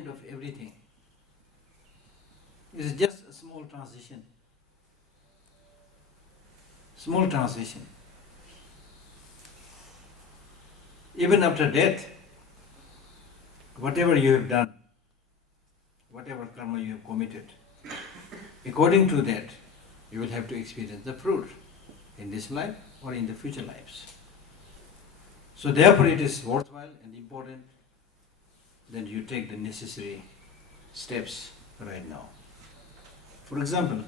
end of everything. It's just a small transition. Small transition. Even after death, whatever you have done, whatever karma you have committed, according to that, you will have to experience the fruit in this life or in the future lives. So therefore it is worthwhile and important that you take the necessary steps right now. For example,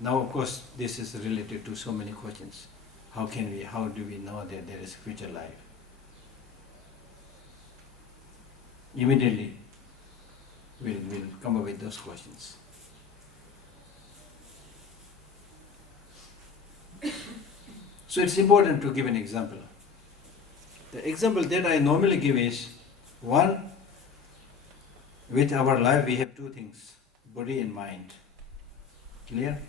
now of course this is related to so many questions. How do we know that there is future life? Immediately we'll come up with those questions. So it's important to give an example. The example that I normally give is, one, with our life we have two things, body and mind. Clear?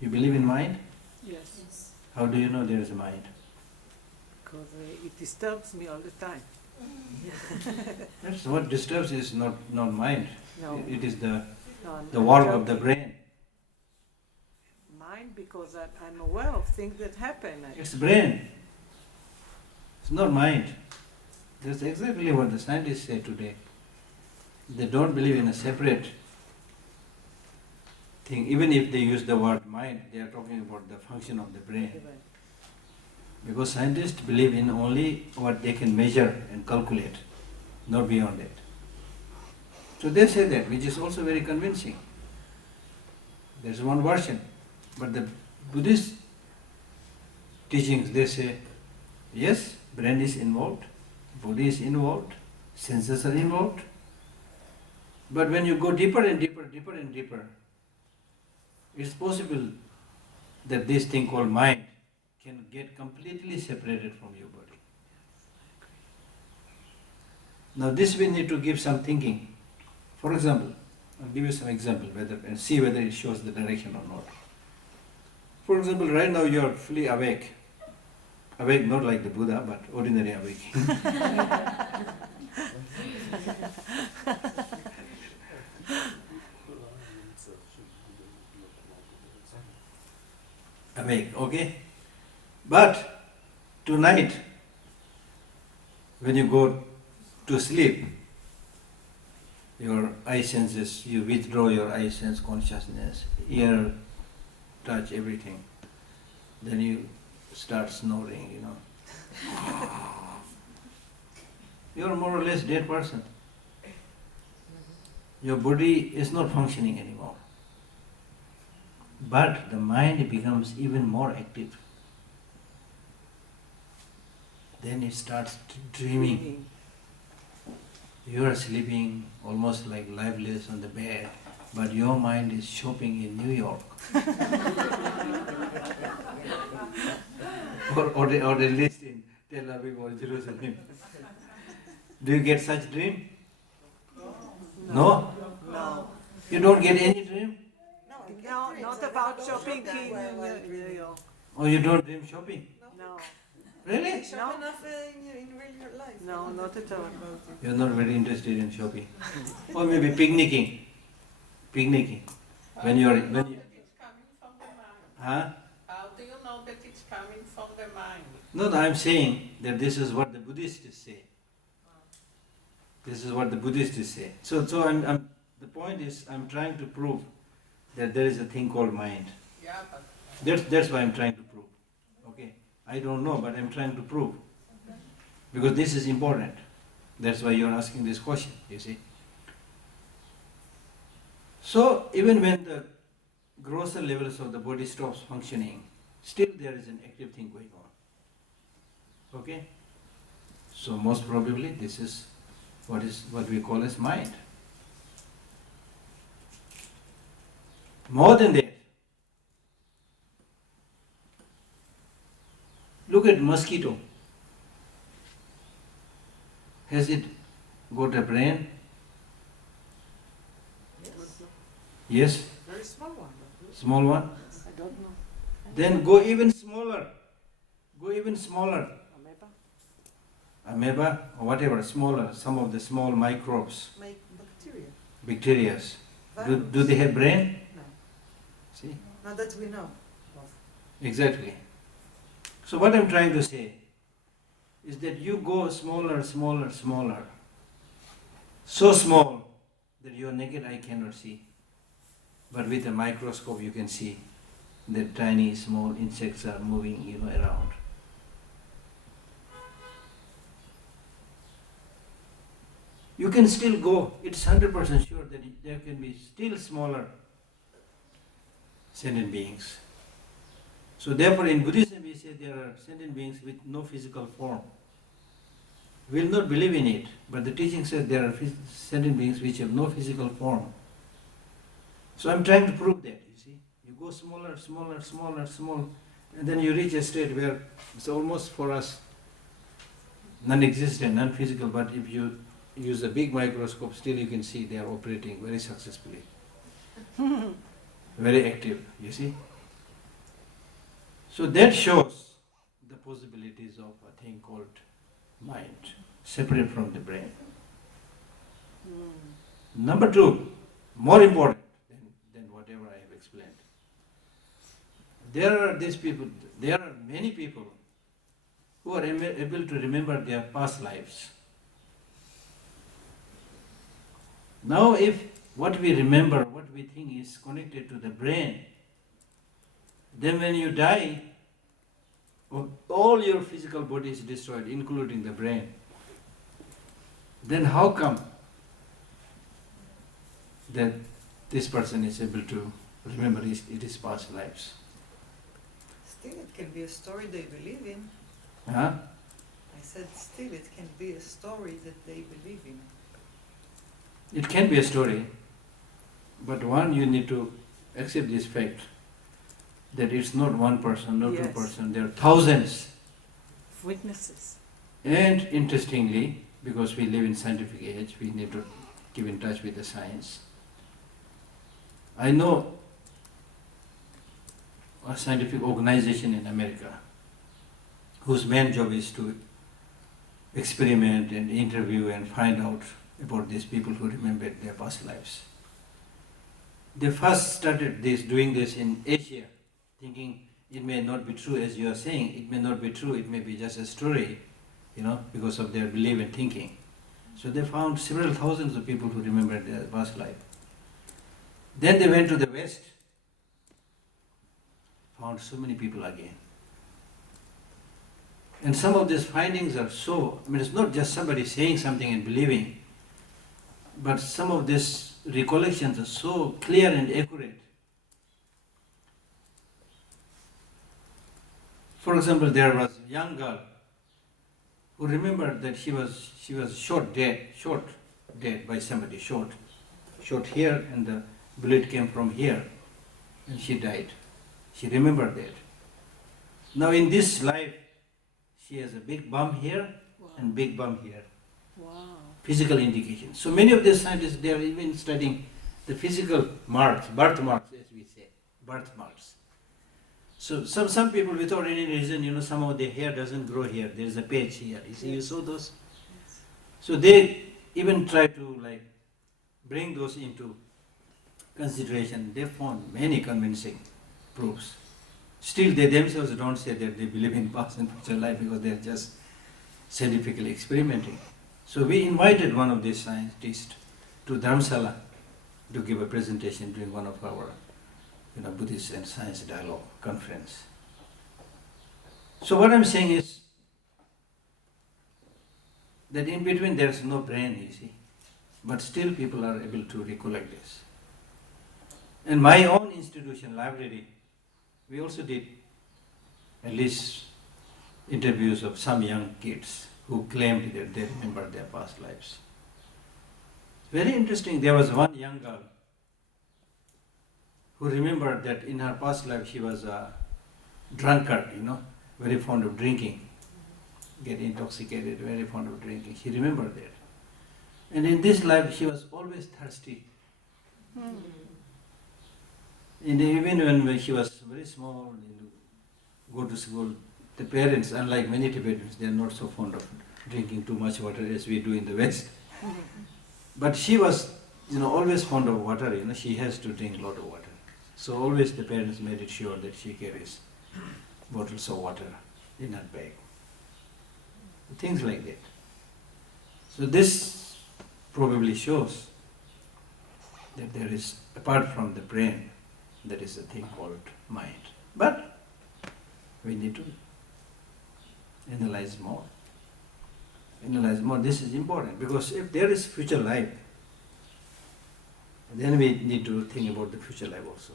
You believe in mind? Yes. How do you know there is a mind? Because it disturbs me all the time. That's what disturbs is not mind. No. It is the No, work of the brain. Mind, because I'm aware of things that happen. It's brain. It's not mind. That's exactly what the scientists say today. They don't believe in a separate thing. Even if they use the word mind, they are talking about the function of the brain. Because scientists believe in only what they can measure and calculate, not beyond it. So they say that, which is also very convincing. There's one version. But the Buddhist teachings, they say, yes, brain is involved, body is involved, senses are involved. But when you go deeper and deeper, deeper and deeper, it's possible that this thing called mind can get completely separated from your body. Now this we need to give some thinking. For example, I'll give you some example and see whether it shows the direction or not. For example, right now you are fully awake. Awake not like the Buddha, but ordinary awake. Awake, okay? But tonight, when you go to sleep, your eye senses, you withdraw your eye sense consciousness, ear, touch, everything. Then you start snoring, You're more or less dead person. Your body is not functioning anymore. But the mind becomes even more active. Then it starts dreaming. You are sleeping almost like lifeless on the bed, but your mind is shopping in New York. or at least in Tel Aviv or Jerusalem. Do you get such dream? No? No. You don't get any dream? No, not about shopping in New York. Oh, you don't dream shopping? No. Really? You shop enough in real life? No, not at all. You're not very interested in shopping. Or maybe picnicking. Picnicking. When you it's coming from the mind. huh? How do you know that it's coming from the mind? No, I'm saying that this is what the Buddhists say. This is what the Buddhists say. So the point is, I'm trying to prove that there is a thing called mind. Yeah, but That's why I'm trying to prove. Okay? I don't know, but I'm trying to prove. Because this is important. That's why you're asking this question, you see. So, even when the grosser levels of the body stops functioning, still there is an active thing going on. Okay? So, most probably this is what we call as mind. More than that, look at mosquito. Has it got a brain? Yes? Very small one. Small one? I don't know. Then go even smaller. Go even smaller. Amoeba? Amoeba or whatever, smaller, some of the small microbes. bacteria. Do they have brain? No. See? Not that we know of. Exactly. So what I'm trying to say is that you go smaller, smaller, smaller. So small that your naked eye cannot see. But with a microscope you can see that tiny, small insects are moving, around. You can still go, it's 100% sure that there can be still smaller sentient beings. So therefore in Buddhism we say there are sentient beings with no physical form. We will not believe in it, but the teaching says there are sentient beings which have no physical form. So I'm trying to prove that, you see. You go smaller, smaller, smaller, small, and then you reach a state where it's almost for us non-existent, non-physical, but if you use a big microscope, still you can see they are operating very successfully. Very active, you see. So that shows the possibilities of a thing called mind, separate from the brain. Number two, more important than whatever I have explained. There are many people who are able to remember their past lives. Now if what we remember, what we think is connected to the brain, then when you die, all your physical body is destroyed, including the brain. Then how come that this person is able to remember his past lives? Still, it can be a story they believe in. Huh? I said, still, it can be a story that they believe in. It can be a story, but one, you need to accept this fact that it's not one person, not two Yes. person, there are thousands. Witnesses. And interestingly, because we live in scientific age, we need to keep in touch with the science. I know a scientific organization in America whose main job is to experiment and interview and find out about these people who remembered their past lives. They first started doing this in Asia, thinking it may not be true as you are saying, it may not be true, it may be just a story, because of their belief and thinking. So they found several thousands of people who remembered their past life. Then they went to the West, found so many people again. And some of these findings are it's not just somebody saying something and believing, but some of these recollections are so clear and accurate. For example, there was a young girl who remembered that she was shot dead by somebody, shot here, and the bullet came from here, and she died. She remembered that. Now in this life, she has a big bump here and big bump here. Wow. Physical indication. So many of the scientists, they are even studying the physical marks, birthmarks, as we say, birthmarks. So some people, without any reason, somehow their hair doesn't grow here. There is a patch here. You saw those? Yes. So they even try to bring those into consideration. They found many convincing proofs. Still, they themselves don't say that they believe in past and future life because they are just scientifically experimenting. So we invited one of these scientists to Dharamsala to give a presentation during one of our Buddhist and Science Dialogue conference. So what I'm saying is that in between there's no brain, you see, but still people are able to recollect this. And my own institution, library, we also did at least interviews of some young kids who claimed that they remember their past lives. Very interesting, there was one young girl who remembered that in her past life she was a drunkard, very fond of drinking, get intoxicated, very fond of drinking. She remembered that. And in this life she was always thirsty. And even when she was very small, go to school, the parents, unlike many Tibetans, they are not so fond of drinking too much water as we do in the West. But she was always fond of water, she has to drink a lot of water. So always the parents made it sure that she carries bottles of water in her bag. Things like that. So this probably shows that there is, apart from the brain, there is a thing called mind. But we need to analyze more. This is important, because if there is future life, then we need to think about the future life also.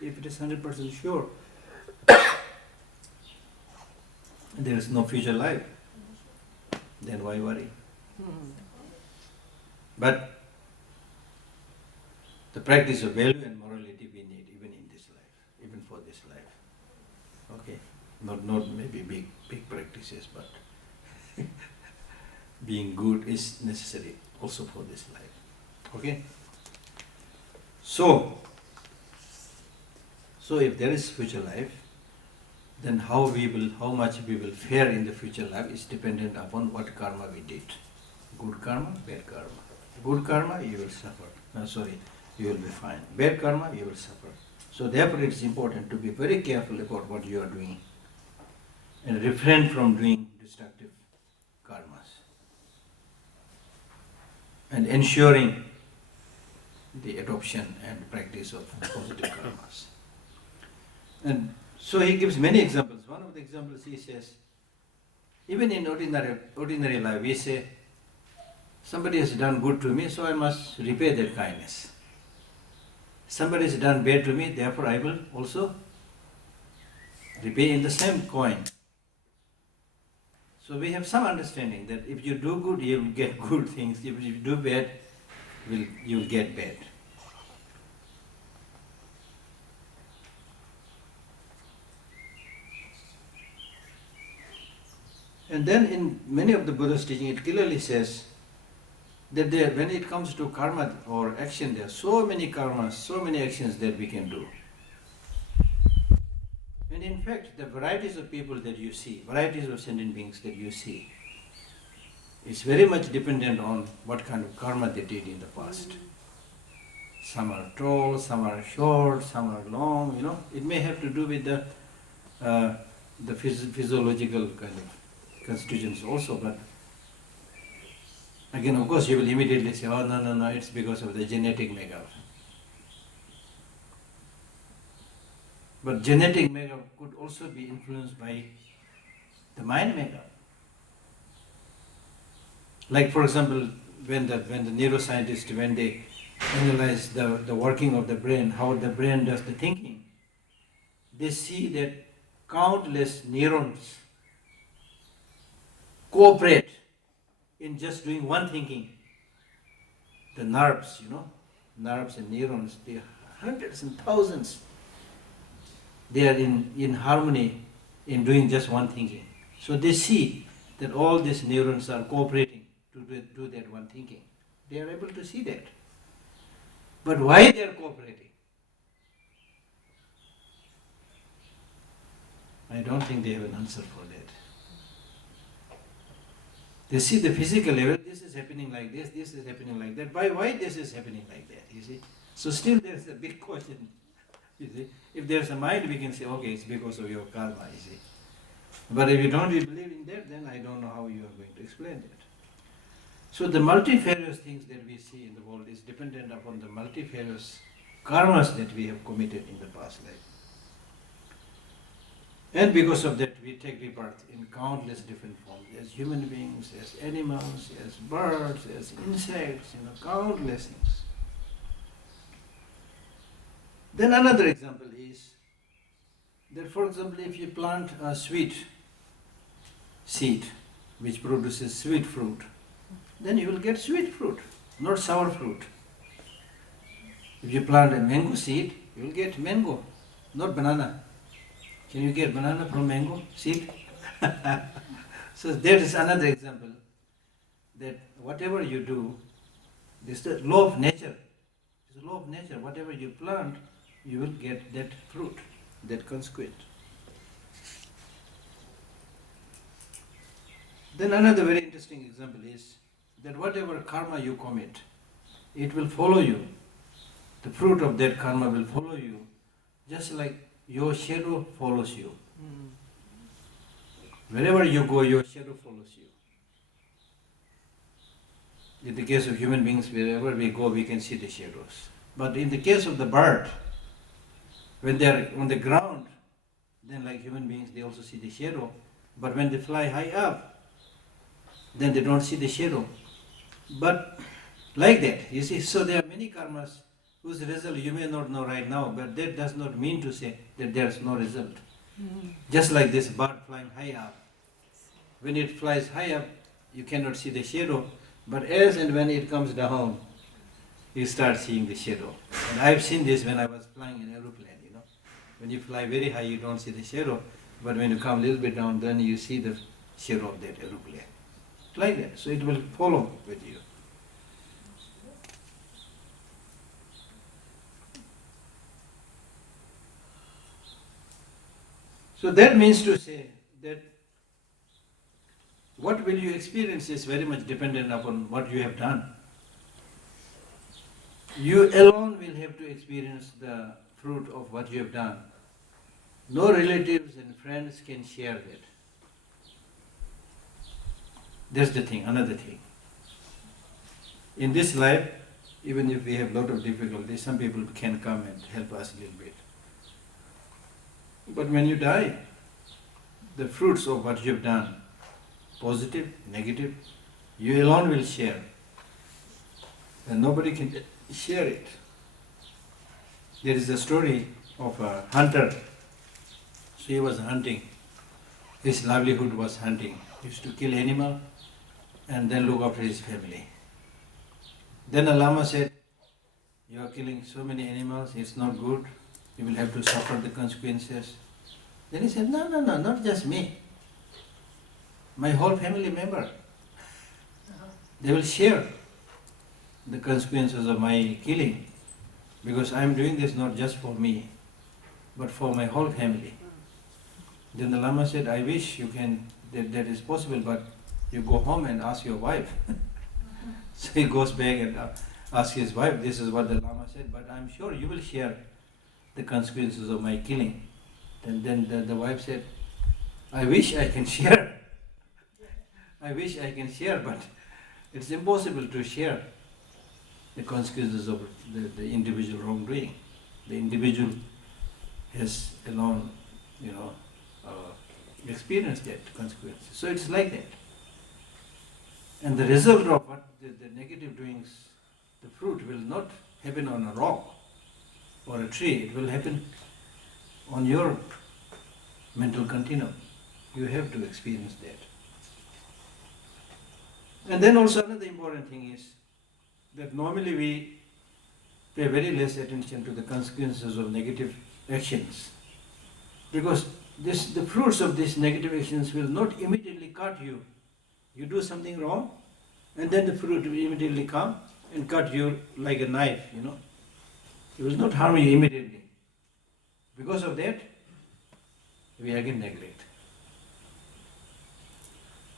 If it is 100% sure there is no future life, then why worry? But the practice of value and morality we need even in this life, even for this life. Okay, not maybe big practices, but being good is necessary also for this life. Okay. So if there is future life, then how much we will fare in the future life is dependent upon what karma we did. Good karma, bad karma. Good karma, you will suffer. You will be fine. Bad karma, you will suffer. So therefore it is important to be very careful about what you are doing and refrain from doing destructive karmas. And ensuring the adoption and practice of positive karmas. And so he gives many examples. One of the examples he says, even in ordinary life, we say, somebody has done good to me, so I must repay that kindness. Somebody has done bad to me, therefore I will also repay in the same coin. So we have some understanding that if you do good, you will get good things. If you do bad, you will get bad. And then in many of the Buddha's teaching, it clearly says that when it comes to karma or action, there are so many karmas, so many actions that we can do. And in fact, the varieties of people that you see, varieties of sentient beings that you see, is very much dependent on what kind of karma they did in the past. Some are tall, some are short, some are long, It may have to do with the physiological kind of constitutions also, but again, of course, you will immediately say, oh, no, it's because of the genetic makeup. But genetic makeup could also be influenced by the mind makeup. Like, for example, when the neuroscientists, when they analyze the working of the brain, how the brain does the thinking, they see that countless neurons cooperate in just doing one thinking. The nerves, nerves and neurons, they are hundreds and thousands. They are in harmony in doing just one thinking. So they see that all these neurons are cooperating to do that one thinking. They are able to see that. But why they are cooperating? I don't think they have an answer for that. They see the physical level, this is happening like this is happening like that. Why this is happening like that, you see? So still there's a big question, you see. If there's a mind, we can say, okay, it's because of your karma, you see. But if you don't believe in that, then I don't know how you are going to explain that. So the multifarious things that we see in the world is dependent upon the multifarious karmas that we have committed in the past life. And because of that, we take rebirth in countless different forms, as human beings, as animals, as birds, as insects, countless things. Then another example is that, for example, if you plant a sweet seed which produces sweet fruit, then you will get sweet fruit, not sour fruit. If you plant a mango seed, you will get mango, not banana. Can you get banana from mango seed? So there is another example that whatever you do, this is the law of nature. It's the law of nature. Whatever you plant, you will get that fruit, that consequence. Then another very interesting example is that whatever karma you commit, it will follow you. The fruit of that karma will follow you, just like your shadow follows you. Wherever you go, your shadow follows you. In the case of human beings, wherever we go, we can see the shadows. But in the case of the bird, when they are on the ground, then like human beings, they also see the shadow. But when they fly high up, then they don't see the shadow. But like that, you see, so there are many karmas whose result you may not know right now, but that does not mean to say that there is no result. Just like this bird flying high up. When it flies high up, you cannot see the shadow, but as and when it comes down, you start seeing the shadow. And I've seen this when I was flying in aeroplane, you know. When you fly very high, you don't see the shadow, but when you come a little bit down, then you see the shadow of that aeroplane. Like that, so it will follow with you. So that means to say that what will you experience is very much dependent upon what you have done. You alone will have to experience the fruit of what you have done. No relatives and friends can share that. That's the thing, another thing. In this life, even if we have a lot of difficulties, some people can come and help us a little bit. But when you die, the fruits of what you have done, positive, negative, you alone will share. And nobody can share it. There is a story of a hunter. So he was hunting. His livelihood was hunting. He used to kill animal and then look after his family. Then a Lama said, "You are killing so many animals, it's not good. You will have to suffer the consequences." Then he said, no, not just me. My whole family member. They will share the consequences of my killing, because I am doing this not just for me, but for my whole family. Then the Lama said, "I wish you can, that is possible, but you go home and ask your wife." So he goes back and asks his wife, this is what the Lama said, but I'm sure you will share the consequences of my killing. And then the wife said, "I wish I can share. I wish I can share, but it's impossible to share the consequences of the individual wrongdoing. The individual has alone, experienced that consequences. So it's like that. And the result of what the negative doings, the fruit will not happen on a rock or a tree. It will happen on your mental continuum. You have to experience that. And then also another important thing is that normally we pay very less attention to the consequences of negative actions, because the fruits of these negative actions will not immediately cut you. You do something wrong, and then the fruit will immediately come and cut you like a knife, It will not harm you immediately. Because of that, we again neglect.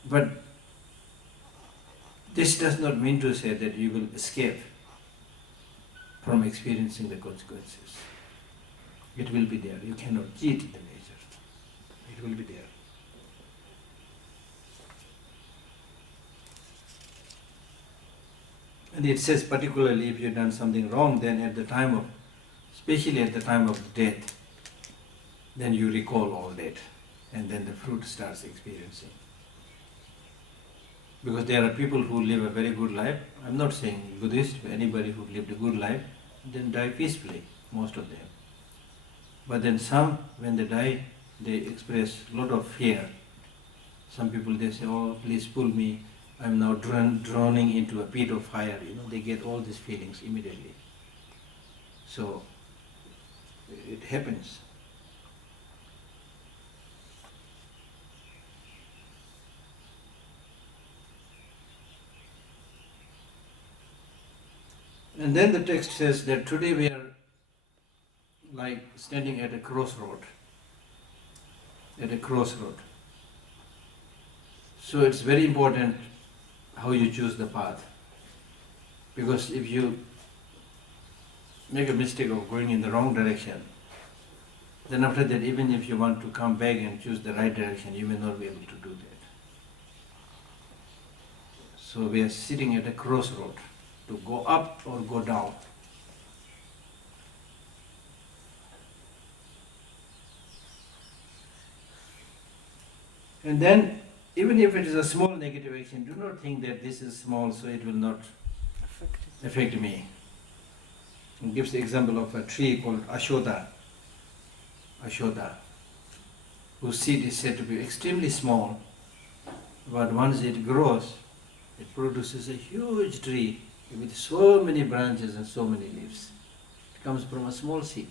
But this does not mean to say that you will escape from experiencing the consequences. It will be there. You cannot cheat the nature. It will be there. And it says particularly if you've done something wrong, then especially at the time of death, then you recall all that, and then the fruit starts experiencing. Because there are people who live a very good life. I'm not saying Buddhist, anybody who lived a good life, then die peacefully, most of them. But then some, when they die, they express a lot of fear. Some people, they say, "Oh, please pull me, I'm now drowning into a pit of fire." They get all these feelings immediately. So, it happens. And then the text says that today we are like standing at a crossroad. At a crossroad. So it's very important how you choose the path. Because if you make a mistake of going in the wrong direction, then after that, even if you want to come back and choose the right direction, you may not be able to do that. So we are sitting at a crossroad to go up or go down. And then, even if it is a small negative action, do not think that this is small, so it will not affect me. He gives the example of a tree called Ashoda, whose seed is said to be extremely small, but once it grows, it produces a huge tree with so many branches and so many leaves. It comes from a small seed.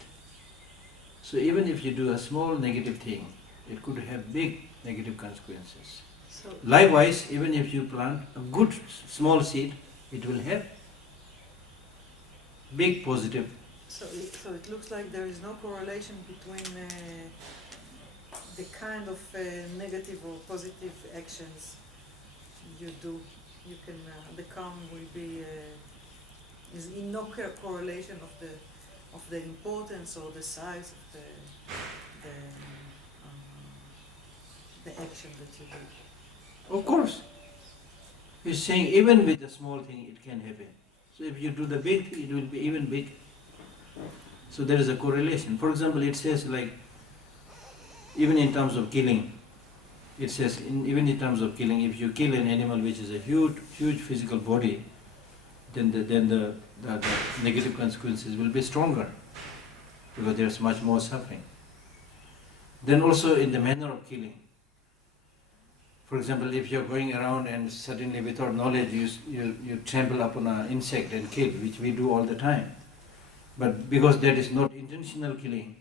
So even if you do a small negative thing, it could have big negative consequences. So, Likewise, even if you plant a good small seed, it will have big positive. so it looks like there is no correlation between the kind of negative or positive actions you do. You can become will be is in no correlation of the importance or the size of the action that you do. Of course, he's saying even with a small thing it can happen. So if you do the big thing, it will be even big. So there is a correlation. For example, it says like, even in terms of killing, it says even in terms of killing, if you kill an animal which is a huge physical body, then the negative consequences will be stronger because there's much more suffering. Then also in the manner of killing. For example, if you're going around and suddenly without knowledge you trample upon an insect and kill, which we do all the time. But because that is not intentional killing,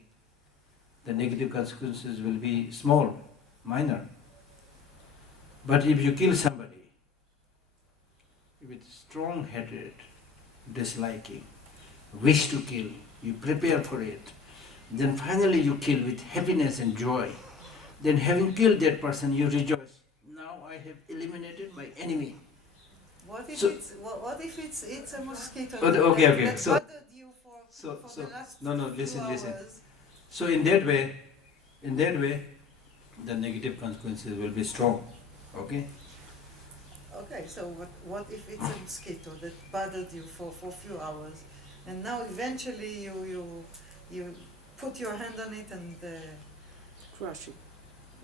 the negative consequences will be small, minor. But if you kill somebody with strong hatred, disliking, wish to kill, you prepare for it, then finally you kill with happiness and joy. Then having killed that person, you rejoice. Now I have eliminated my enemy. What if So- it's a mosquito Okay. that So- bothered you for So the last listen. few hours? So in that way, the negative consequences will be strong. Okay? Okay, so what if it's a mosquito that bothered you for a few hours, and now eventually you put your hand on it and Crush it.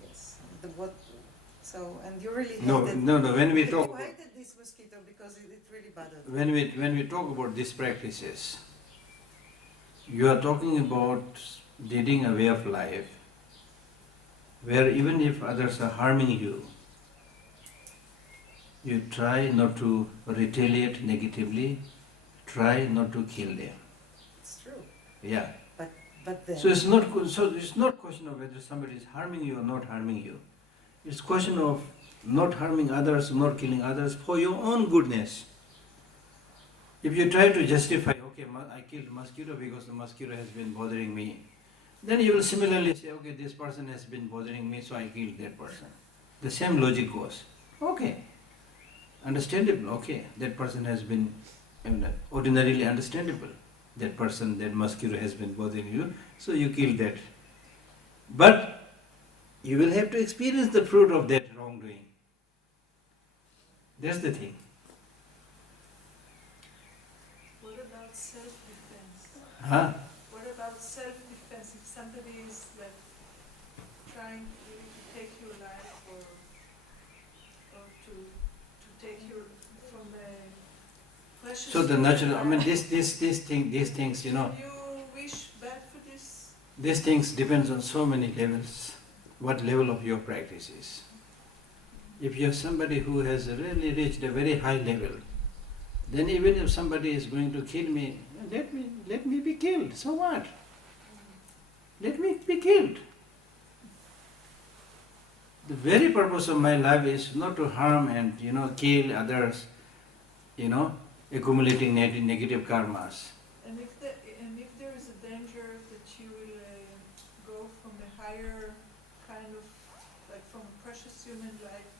yes, and you really No. hated When we you talk about, hated this mosquito because it really bothered you. when we talk about these practices, you are talking about leading a way of life where even if others are harming you, you try not to retaliate negatively, try not to kill them. It's true, Yeah. but then So it's not question of whether somebody is harming you or not harming you. It's question of not harming others, not killing others for your own goodness. If you try to justify, okay, I killed mosquito because the mosquito has been bothering me, then you will similarly say, okay, this person has been bothering me, so I killed that person. The same logic goes. Okay, understandable. Okay, that person has been ordinarily understandable. That person, that mosquito has been bothering you, so you killed that. But you will have to experience the fruit of that wrongdoing. That's the thing. What about self-defense? Huh? What about self-defense? If somebody is like trying really to take your life or to take you from a precious. So the natural, life, these things, you wish bad for this. these things depends on so many levels. What level of your practice is. If you're somebody who has really reached a very high level, then even if somebody is going to kill me, let me be killed. So what? Let me be killed. The very purpose of my life is not to harm and kill others, accumulating negative karmas. And if there is a danger that you will go from a higher kind of, like from a precious human life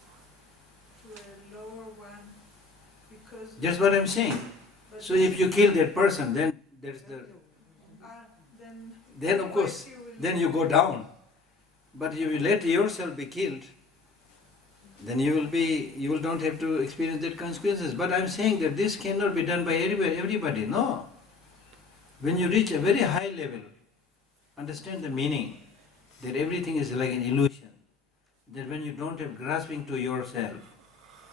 to a lower one, because. That's what I'm saying. But So if you kill that person, then there's the then of course, then you go down. But if you let yourself be killed, then you will not have to experience that consequences. But I'm saying that this cannot be done by everybody. No. When you reach a very high level, understand the meaning that everything is like an illusion. That when you don't have grasping to yourself,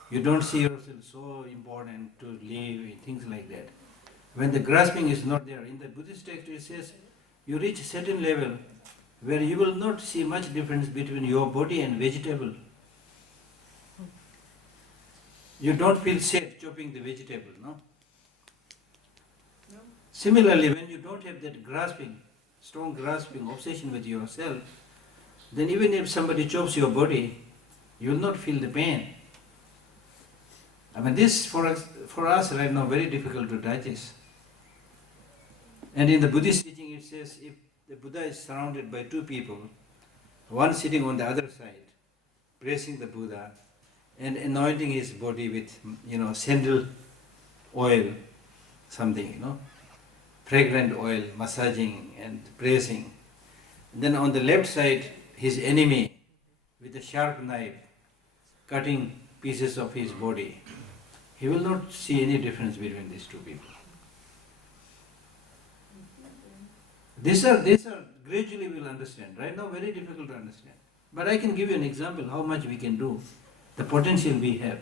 you don't see yourself so important to live, things like that. When the grasping is not there, in the Buddhist text it says, you reach a certain level where you will not see much difference between your body and vegetable. You don't feel safe chopping the vegetable, no? No. Similarly, when you don't have that grasping, strong grasping, obsession with yourself, then even if somebody chops your body, you will not feel the pain. I mean, this for us right now very difficult to digest. And in the Buddhist teaching it says, if the Buddha is surrounded by two people, one sitting on the other side, praising the Buddha, and anointing his body with, sandal oil, something, fragrant oil, massaging and praising. Then on the left side, his enemy with a sharp knife, cutting pieces of his body. He will not see any difference between these two people. These are gradually we'll understand. Right now, very difficult to understand. But I can give you an example how much we can do, the potential we have.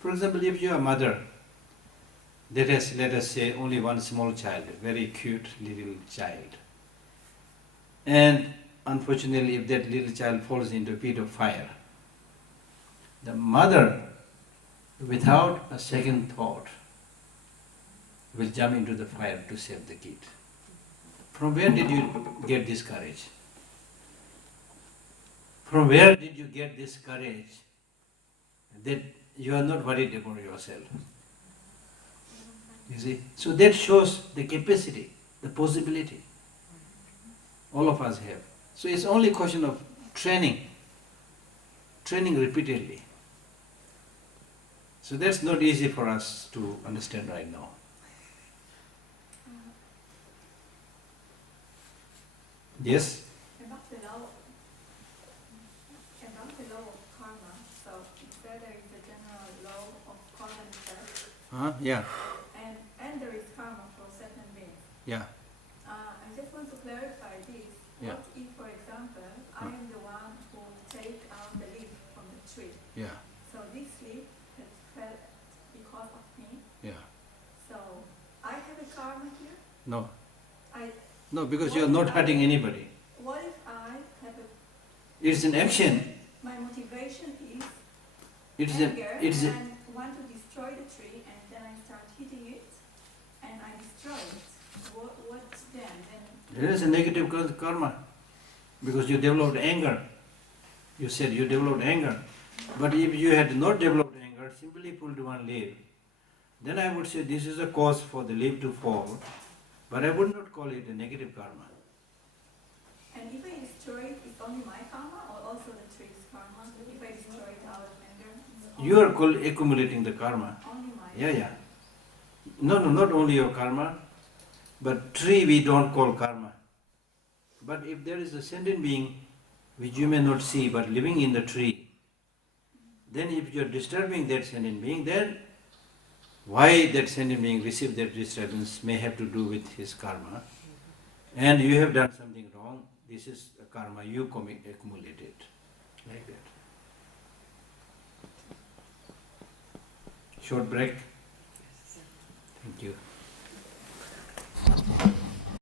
For example, if you are a mother that has, let us say, only one small child, a very cute little child, and unfortunately, if that little child falls into a pit of fire, the mother, without a second thought, will jump into the fire to save the kid. From where did you get this courage? From where did you get this courage that you are not worried about yourself? You see? So that shows the capacity, the possibility all of us have. So it's only a question of training repeatedly. So that's not easy for us to understand right now. Yes? About the law of karma, so you said there is a general law of cause and effect, Yeah, and there is karma for certain beings. yeah. I just want to clarify this. Yeah. What if, for example, I am the one who take out the leaf from the tree? Yeah, So this leaf has fell because of me. yeah. So I have a karma here. No, I no, because you are not hurting anybody. What if I have It's an action. my motivation is It's anger it's and want to destroy the tree, and then I start hitting it and I destroy it. What's then? there is a negative karma because you developed anger. You said you developed anger. But if you had not developed anger, simply pulled one leaf, then I would say this is a cause for the leaf to fall, but I would not call it a negative karma. And if I destroy it, it's only my karma or also the tree's karma? If I destroy it out of anger, it's You are accumulating the karma. only my Yeah. No, not only your karma, but tree we don't call karma. But if there is a sentient being which you may not see but living in the tree, then if you are disturbing that sentient being, then why that sentient being received that disturbance may have to do with his karma. And you have done something wrong, this is a karma you accumulated. Like that. Short break. Thank you.